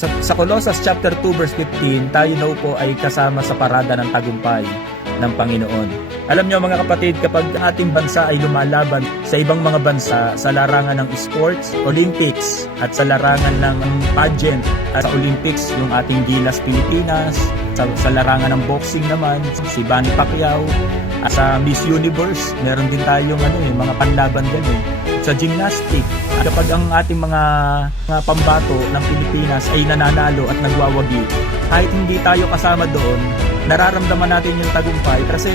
Sa, sa Colossus chapter 2 verse 15, tayo daw po ay kasama sa parada ng tagumpay ng Panginoon. Alam niyo mga kapatid, kapag ating bansa ay lumalaban sa ibang mga bansa sa larangan ng sports, Olympics at sa larangan ng pageant at sa Olympics yung ating Gilas Pilipinas, sa, sa larangan ng boxing naman, si Manny Pacquiao, at sa Miss Universe, meron din tayong ano, eh, mga panlaban din eh. Sa gymnastic, kapag ang ating mga, mga pambato ng Pilipinas ay nananalo at nagwawagi, kahit hindi tayo kasama doon, nararamdaman natin yung tagumpay kasi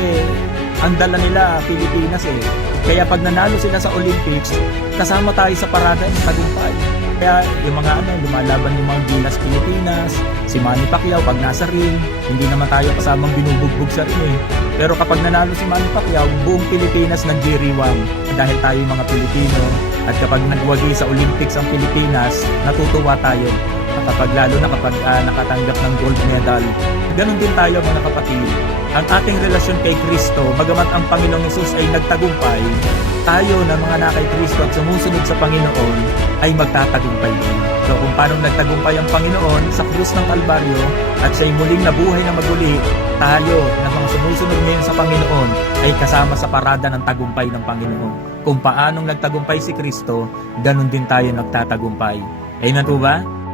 ang dala nila Pilipinas eh. Kaya pag nanalo sila sa Olympics, kasama tayo sa parada ng tagumpay. Kaya yung mga ano, lumalaban yung mga Gilas Pilipinas, si Manny Pacquiao pag nasa ring, hindi naman tayo kasamang binubugbog sa ring eh. Pero kapag nanalo si Manny Pacquiao, buong Pilipinas nagdiriwang dahil tayo mga Pilipino. At kapag nagwagi sa Olympics ang Pilipinas, natutuwa tayo. Kapag lalo na kapag ah, nakatanggap ng gold medal. Ganon din tayo mga kapatid. Ang ating relasyon kay Kristo, bagamat ang Panginoong Yesus ay nagtagumpay, tayo na mga na kay Kristo at sumusunod sa Panginoon ay magtatagumpay din. So kung paano nagtagumpay ang Panginoon sa krus ng Kalbaryo at siya'y muling nabuhay na maguli, tayo na mga sumusunod ngayon sa Panginoon ay kasama sa parada ng tagumpay ng Panginoon. Kung paanong nagtagumpay si Kristo, ganun din tayo nagtatagumpay. Amen po ba?